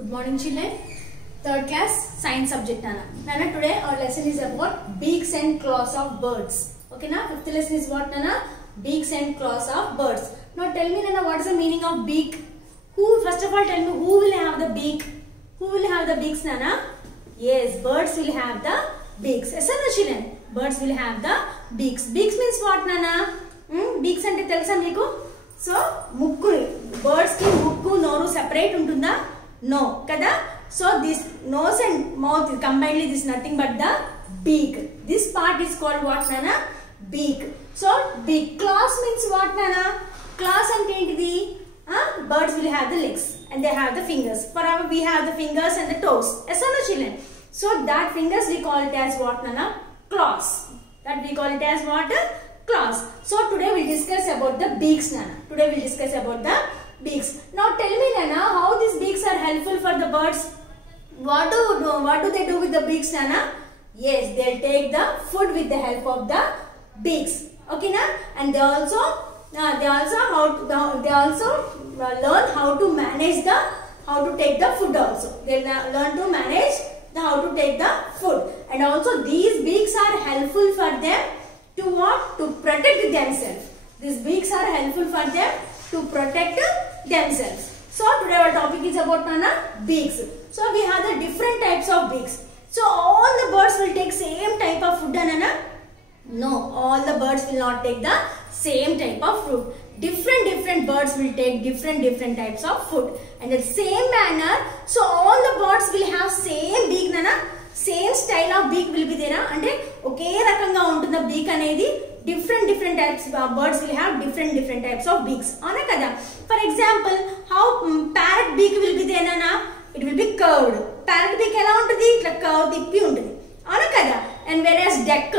Good morning, children. Third class science subject Nana. Nana, today our lesson is about beaks and claws of birds. Okay, na? Fifth lesson is what, Nana? Beaks and claws of birds. Now tell me, Nana, what is the meaning of beak? First of all, tell me who will have the beak? Who will have the beaks, Nana? Yes, birds will have the beaks. Yes, no, children. Birds will have the beaks. Beaks means what, Nana? Beaks ante telusa meeku? So, mukku. Birds ki mukku noru separate untunda? No, kada? So, this nose and mouth combinedly this is nothing but the beak. This part is called what, Nana? Beak. So, beak. Claws means what, Nana? Claws ante entidi? Birds will have the legs and they have the fingers. For our, we have the fingers and the toes. Yes or no, children? So, that fingers we call it as what, Nana? Claws. That we call it as what? Claws. So, today we will discuss about the beaks, Nana. Today we will discuss about the beaks. Now, tell me, Nana, how these beaks are helpful for the birds? What do they do with the beaks, Nana? Yes, they'll take the food with the help of the beaks. Okay, na? And they also learn how to manage how to take the food also. They learn to manage how to take the food. And also these beaks are helpful for them to what? To protect themselves. These beaks are helpful for them to protect themselves. So today our topic is about, Nana, beaks. So we have the different types of beaks. So all the birds will take same type of food, Nana? No, all the birds will not take the same type of food. Different birds will take different types of food. And in the same manner, so all the birds will have same beak, Nana? Same style of beak will be there. And okay, rakanga untunda beak anedi. Different types of birds will have different types of beaks. Ana kada. For example, how parrot beak will be there, Nana? It will be curved. Parrot beak ela untadi? Itla curved tippi untadi. Ana kada. And whereas duck,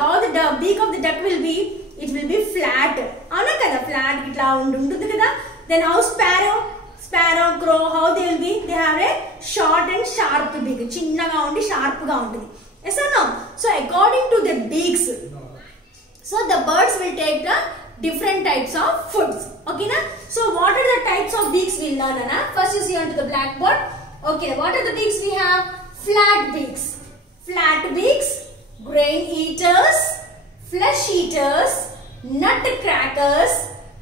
how the beak of the duck will be? It will be flat. Ana kada, flat itla untundi kada. Then how sparrow, crow, how they will be? They have a short and sharp beak. Chinnaga undi, sharp ga untadi. Yes or no? So according to the beaks, so the birds will take the different types of foods. Okay, na? So what are the types of beaks we learn, na? First you see onto the blackboard. Okay, what are the beaks we have? Flat beaks. Flat beaks, grain eaters, flesh eaters, nut crackers,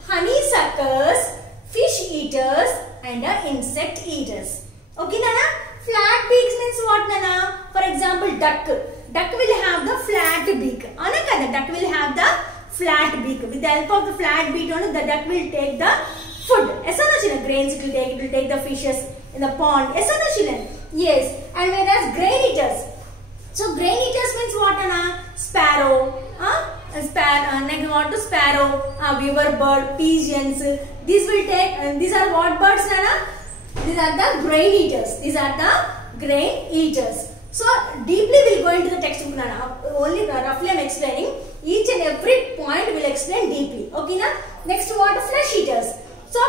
honeysuckers, fish eaters, and insect eaters. Okay, Nana? Flat beaks means what, Nana? For example, duck. Duck will have the flat beak. The duck will have the flat beak. With the help of the flat beak, the duck will take the food. Yes or no, children? Grains it will take the fishes in the pond. Yes or no, children? Yes. And whereas grain eaters. So grain eaters means what, Nana? Sparrow. Sparrow, weaver bird, pigeons. These will take. These are what birds, Nana? These are the grain eaters. These are the grain eaters. So deeply we will go into the textbook, Nana. Only roughly I am explaining. Each and every point will explain deeply. Okay, na? Next, what? Flesh eaters. So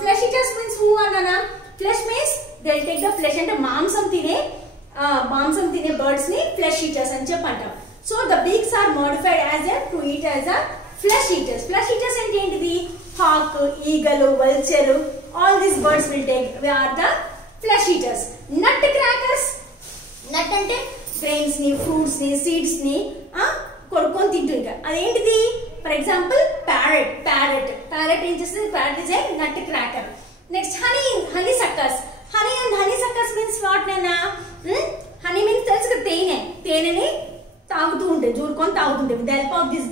flesh eaters means who are, Nana? Flesh means they will take the flesh and mamsam tine birds ni flesh eaters and chepanta. So the beaks are modified to eat as a flesh eaters. Flesh eaters and the hawk, eagle, vulture, all these birds will take. We are the flesh eaters. Nut crackers. Nut ante grains ni, fruits ni, seeds ni, kodukoni tintunta. Adentidi? For example, parrot. Parrot is a nut cracker. Next, honeysuckers. Honey and honeysuckers means what, Nana? Honey means telusu tene. Tene ni taagutu unte, joorkoni taagutunte. With the help of this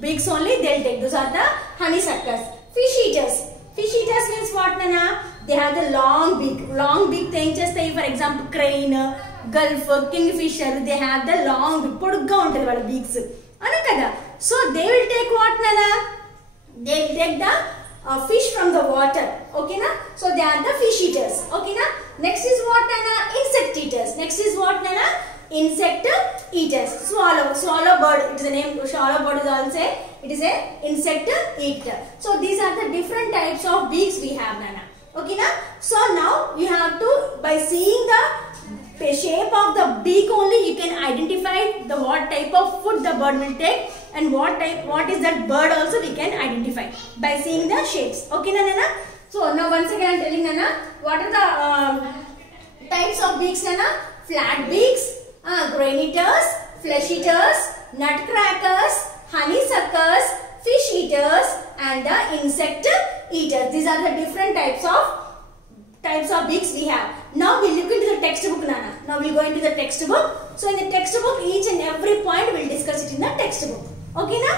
beaks only, they will take. Those are the honeysuckers. Fish eaters. Fish eaters means what, Nana? They have the long beak. Long beak thing just say, for example, crane, gulf, kingfisher. They have the long beak. Podugga untadi valla beaks. Anakada. So they will take what, Nana? They will take the fish from the water. Okay, na? So they are the fish eaters. Okay, na? Next is what, Nana? Insect eaters. Next is what, Nana? Insect eaters. Swallow bird. It is a name. Swallow bird is also it is a insect eater. So these are the different types of beaks we have, Nana. Okay, na? So now you have to, by seeing the shape of the beak only, you can identify the what type of food the bird will take and what is that bird also we can identify by seeing the shapes. Okay, Nana? So now once again I am telling Nana, what are the types of beaks Nana? Flat beaks, grain eaters, flesh eaters, nutcrackers, honeysuckers, fish eaters and the insect eaters. These are the different types of beaks we have. Now we look into the textbook Nana. Now we will go into the textbook. So in the textbook each and every point we will discuss it in the textbook. Okay na?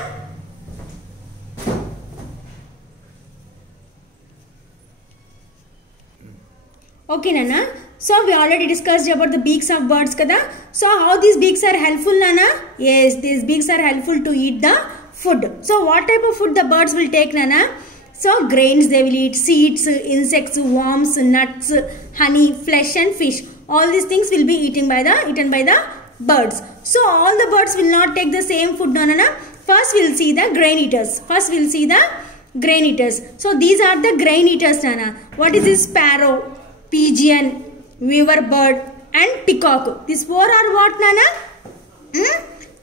Okay Nana. So we already discussed about the beaks of birds kada. So how these beaks are helpful Nana? Yes, these beaks are helpful to eat the food. So what type of food the birds will take Nana? So grains they will eat, seeds, insects, worms, nuts, honey, flesh and fish. All these things will be eaten by the birds. So all the birds will not take the same food Nana. First we will see the grain eaters. So these are the grain eaters Nana. What is this? Sparrow, pigeon, weaver bird and peacock. These four are what Nana?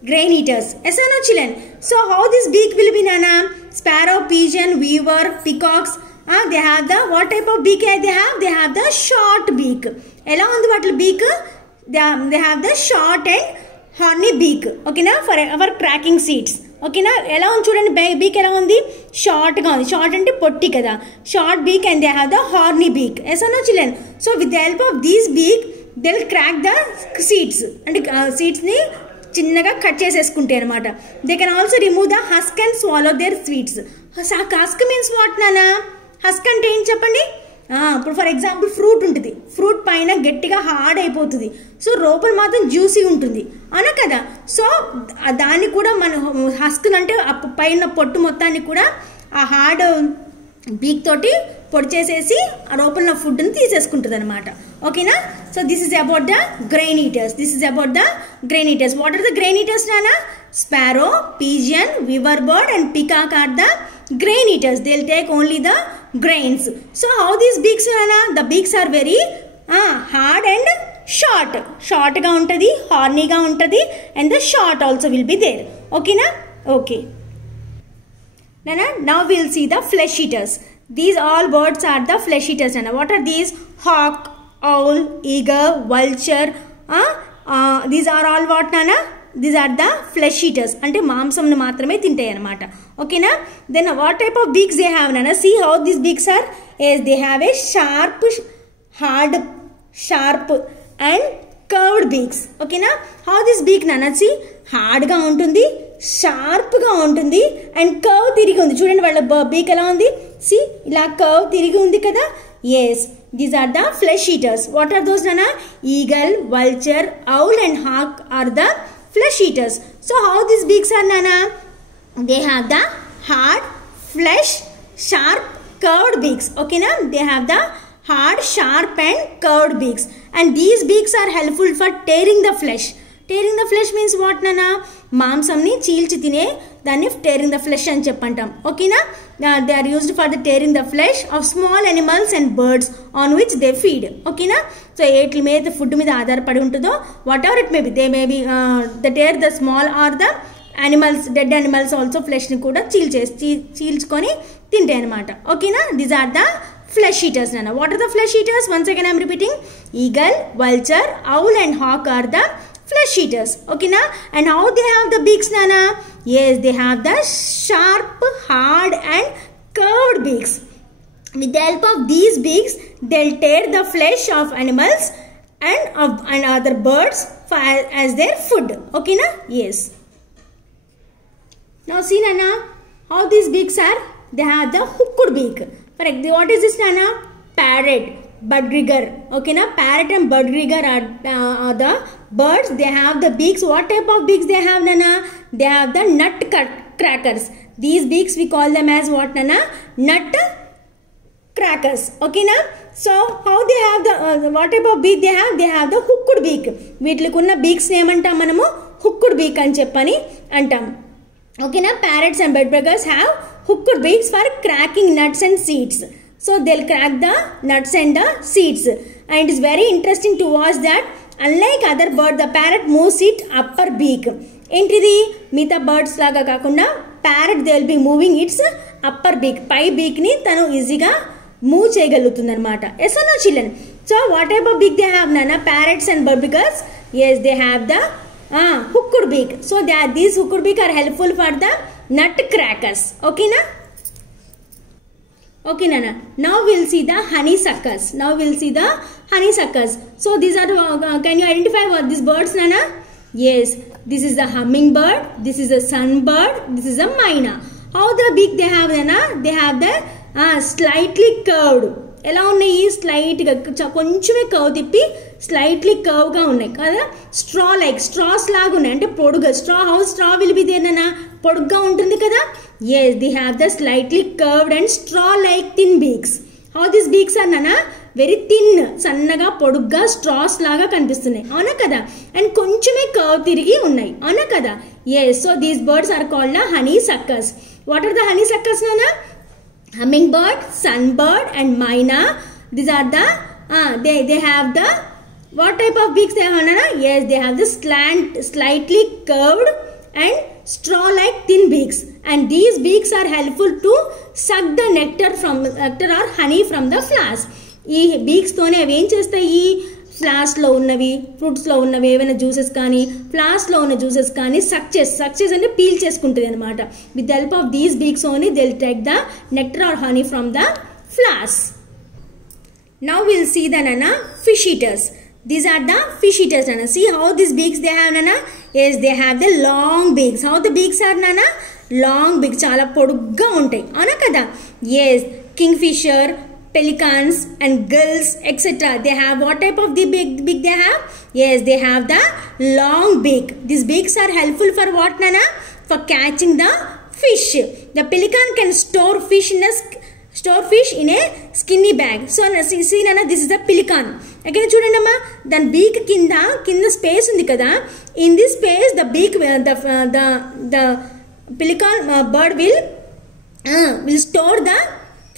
Grain eaters. Yes or no children? So how this beak will be Nana? Sparrow, pigeon, weaver, peacocks. They have the, what type of beak they have? They have the short beak. Ela undi vaatlu beak? They have the short and horny beak. Okay na? For our cracking seeds. Okay na? Ela undi chudandi beak ela undi? Short ga undi. Short ante potti kada. Short beak and they have the horny beak. Yes or no children? So with the help of these beak, they will crack the seeds. And seeds ni చిన్నగా cut చేసేసుకుంటాయి అన్నమాట. They can also remove the husk and swallow their sweets. Husk means what నానా? Husk అంటే ఏం చెప్పండి? ఇప్పుడు for example fruit ఉంటుంది. Fruit పైన గట్టిగా హార్డ్ అయిపోతుంది. సో లోపల మాత్రం జ్యూసీ ఉంటుంది అనా కదా. సో దాన్ని కూడా మన హస్క్ అంటే పైన పొట్టు మొత్తాన్ని కూడా ఆ హార్డ్ బీక్ తోటి పొడి చేసేసి ఆ లోపల ఫుడ్ని తీసేసుకుంటుంది అనమాట. ఓకేనా? So this is about the grain eaters. What are the grain eaters Nana? Sparrow, pigeon, weaver bird and peacock are the grain eaters. They will take only the grains. So how these beaks Nana? The beaks are very hard and short. Short ga untadi, horny ga untadi and the short also will be there. Okay na? Okay. Nana, now we will see the flesh eaters. These all birds are the flesh eaters Nana. What are these? Hawk, owl, eagle, vulture. These are all what Nana? These are the flesh eaters. Ante మాంసంను మాత్రమే తింటాయి అన్నమాట. ఓకేనా? Then what type of beaks they have Nana? See how these beaks are? Yes, they have a hard, sharp and curved beaks. ఓకేనా? How this beak Nana? See, hard గా ఉంటుంది, sharp గా ఉంటుంది and curve తిరిగి ఉంది. చూడండి వాళ్ళ బీక్ ఎలా ఉంది? See, ఇలా కర్వ్ తిరిగి ఉంది కదా. Yes, these are the flesh eaters. What are those Nana? Eagle, vulture, owl and hawk are the flesh eaters. So how these beaks are Nana? They have the hard, flesh, sharp, curved beaks. Okay na? They have the hard, sharp and curved beaks. And these beaks are helpful for tearing the flesh. Tearing the flesh means what Nana? మాంసంని చీల్చి తినే దాన్ని tearing the flesh అని చెప్పంటాం. ఓకేనా? They are used for the tearing the flesh of small animals and birds on which they feed. ఓకేనా? So ఏట్ల మీద food మీద ఆధారపడి ఉంటుందో whatever it may be, they may be the టేర్ the small or the animals, dead animals also flesh ని కూడా చీల్చుకొని తింటాయి అనమాట. ఓకేనా? These are the flesh eaters Nana. What are the flesh eaters? Once again I am repeating. Eagle, vulture, owl and hawk are the flesh eaters. Okay na? And how they have the beaks Nana? Yes, they have the sharp, hard and curved beaks. With the help of these beaks, they'll tear the flesh of animals and other birds as their food. Okay na? Yes. Now see Nana, how these beaks are? They have the hooked beak. For example, what is this Nana? Parrot, budgerigger. Okay na? Parrot and budgerigger are the birds. They have the beaks. What type of beaks they have Nana? They have the nut crackers. These beaks we call them as what Nana? Nut crackers. Okay na? So how they have the what type of beak they have? They have the hooked beak. వీటికున్న beaks ఏమంటాం మనము? Hooked beak అని చెప్పని అంటాం. Okay na? Parrots and budgerigers have hooked beaks for cracking nuts and seeds. So they'll crack the nuts and the seeds. And it is very interesting to watch that unlike other bird, the parrot moves its upper beak. ఏంటిది? మిగతా birds లాగా కాకుండా parrot they will be moving its upper beak. Pi beak ని తను ఈజీగా move చేయగలుగుతుంది అనమాట. Yes or no children? So what type of beak they have నాన్న? Parrots and bird because yes they have the hooked beak. So these hooked beak are helpful for the nutcrackers. Okay na? Okay nana. Now we'll see the honeysuckers. So these are can you identify what these birds nana? Yes, this is the hummingbird, this is a sunbird, this is a myna. How the beak they have nana? They have the slightly curved. ఎలా ఉన్నాయి? స్లైట్గా కొంచెమే curve తిప్పి slightly కర్వ్గా ఉన్నాయి కదా. Straws లాగా ఉన్నాయి, అంటే పొడుగా. స్ట్రా విల్ బి దేనా? పొడుగ్గా ఉంటుంది కదా. Yes, they have the slightly curved and straw like thin beaks. How this beaks are నానా? వెరీ థిన్, సన్నగా పొడుగ్గా స్ట్రాస్ లాగా కనిపిస్తున్నాయి, అవునా కదా. అండ్ కొంచెమే కర్వ్ తిరిగి ఉన్నాయి, అవునా కదా. Yes, so these birds are called honey suckers. What are the honey suckers నానా? Hummingbird, sunbird and myna. These are the they have the what type of beaks they have nana? Yes, they have the slightly curved and straw like thin beaks, and these beaks are helpful to suck the nectar or honey from the flowers. ఈ beaks తోనే అవి ఏం చేస్తాయి? ఫ్లాస్లో ఉన్నవి, ఫ్రూట్స్లో ఉన్నవి ఏవైనా juices కానీ, ఫ్లాస్లో ఉన్న జ్యూసెస్ కానీ సక్ చేసి అంటే పీల్ చేసుకుంటుంది అనమాట. With the help of these beaks only they will take the nectar or honey from the flowers. Now will see the nana fish eaters. These are the fish eaters nana. See how these beaks they have nana? Yes, they have the long beaks. How the beaks are nana? Long beaks, చాలా పొడుగ్గా ఉంటాయి, అవునా కదా. Yes, kingfisher, pelicans and gulls etc. They have what type of the beak they have? Yes, they have the long beak. These beaks are helpful for what nana? For catching the fish. The pelican can store fish in a skinny bag. So see nana, this is the pelican. Again chudandi amma, dan beak kinda space undi kada. In this space the beak the pelican bird will store the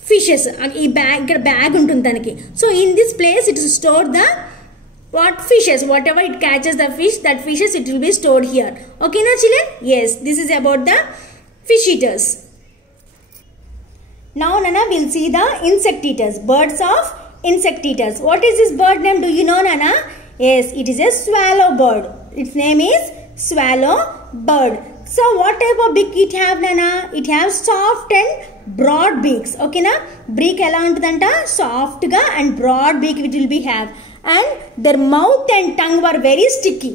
fishes. ఈ bag ఉంటుంది దానికి. So in this place it is store the fishes, whatever it catches the fish, that fishes it will be stored here. Okay na children? Yes, this is about the fish eaters. Now nana we'll see the insect eaters, birds of insect eaters. What is this bird name? Do you know nana? Yes, it is a swallow bird. Its name is swallow bird. So what type of beak it have nana? It have soft and broad beaks. Okay na? Beak ఎలా ఉంటుందంట? Soft గా and broad beak it will be have. And their mouth and tongue were very sticky.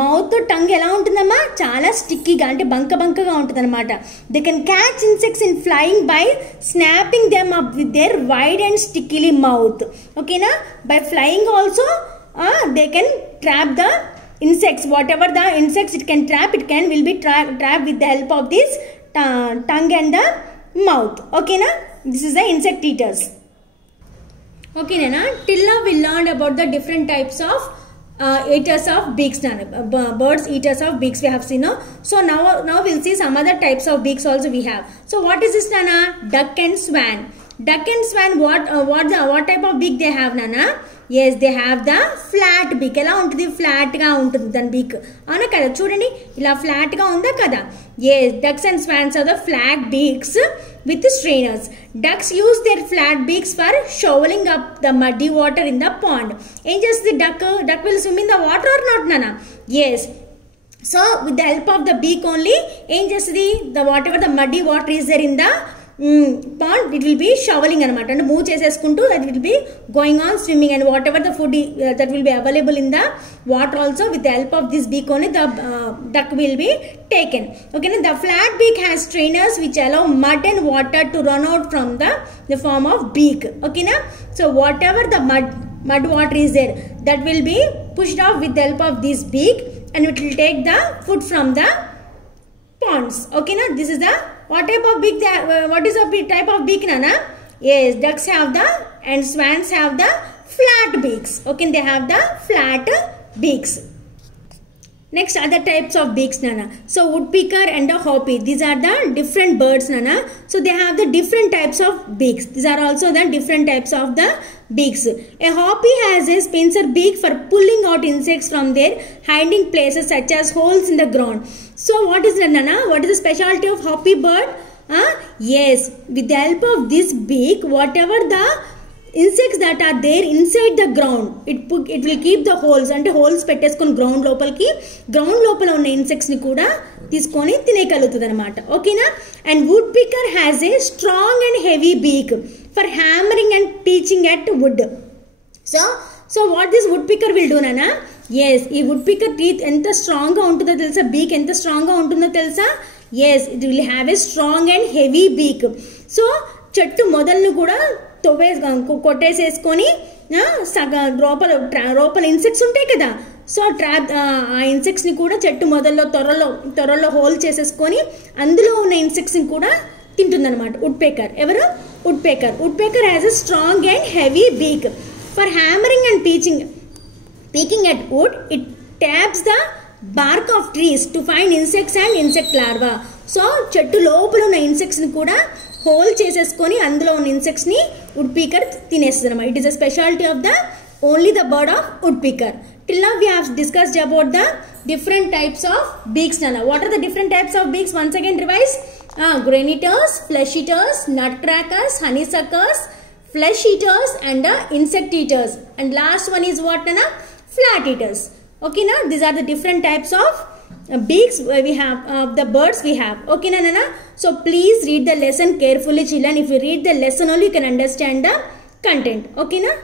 Mouth tongue ఎలా ఉంటుందమ్మా? చాలా స్టిక్కీగా, అంటే బంకగా ఉంటుంది అనమాట. They can catch insects in flying by snapping them up with their wide and stickily mouth. ఓకేనా? By flying also they can trap the insects. Whatever the insects it can trap, will be trapped with the help of this tongue and the mouth. Okay na? This is the insect eaters. Okay na? Till now we learned about the different types of eaters of beaks, birds eaters of beaks we have seen. No? So now we'll see some other types of beaks also we have. So what is this nana? Duck and swan. Duck and swan, what type of beak they have nana? Yes, they have the flat beak. ఎలా ఉంటుంది? Flat గా ఉంటుంది దాని బీక్, అవునా కదా. చూడండి ఇలా flat గా ఉందా కదా. Yes, ducks and swans are the flat beaks with strainers. Ducks use their flat beaks for shoveling up the muddy water in the pond. ఏం చేస్తుంది duck will swim in the water or not nana? Yes, so with the help of the beak only ఏం చేస్తుంది? The whatever the muddy water is there in the pond, it will be shoveling anamata, and move cheseskuntu that will be going on swimming, and whatever the food that will be available in the water also, with the help of this beak only the duck will be taken. Okay, the flat beak has strainers which allow mud and water to run out from the form of beak. Okay na? So whatever the mud water is there, that will be pushed off with the help of this beak, and it will take the food from the ponds. Okay na? This is the what type of beak what is the type of beak nana? Yes, ducks have the and swans have the flat beaks. Okay, they have the flat beaks. Next, other types of beaks nana. So woodpecker and a hoppy, these are the different birds nana. So they have the different types of beaks. These are also the different types of the beaks. A hoppy has a pincer beak for pulling out insects from their hiding places such as holes in the ground. So what is the nana? What is the specialty of hoppy bird? Yes, with the help of this beak, whatever the insects that are there inside the ground, it will keep the holes, అంటే holes పెట్టేసుకొని ground లోపల ఉన్న insects ని కూడా తీసుకొని తినేయగలుగుతుంది అనమాట. ఓకేనా? And wood picker has a strong and heavy beak for hammering and teaching at wood. So what this wood picker will do నానా? ఎస్, ఈ వుడ్ పికర్ టీత్ ఎంత స్ట్రాంగ్ గా ఉంటుందో తెలుసా? బీక్ ఎంత స్ట్రాంగ్ గా ఉంటుందో తెలుసా? Yes, it will have a strong and heavy beak. So చెట్టు మొదలను కూడా కొట్టేసేసుకొని లోపల ఇన్సెక్ట్స్ ఉంటాయి కదా, సో ఆ ఇన్సెక్ట్స్ ని కూడా చెట్టు మొదల్లో త్వరలో హోల్ చేసేసుకొని అందులో ఉన్న ఇన్సెక్ట్స్ ని కూడా తింటుందన్నమాట వుడ్ పేకర్. ఎవరు? Woodpecker. Woodpecker has a strong and heavy beak for hammering and pecking at wood. It taps the bark of trees to find insects and insect larvae. So చెట్టు లోపల ఉన్న insects ని కూడా whole చేసేసుకొని అందులో ఉన్న insects ని would పీకర్ తినేస్తుంది అన్నమాట. It is a speciality of the only the bird of woodpecker. Till now we have discussed about the different types of beaks. Nana, what are the different types of beaks? Once again revise. Grain eaters, flesh eaters, nutcrackers, honeysuckers, flesh eaters and insect eaters. And last one is what, Nana? Flat eaters. Okay, na? These are the different types of beaks we have, the birds we have. Okay, Nana? So please read the lesson carefully, children. If you read the lesson only, you can understand the content. Okay, na?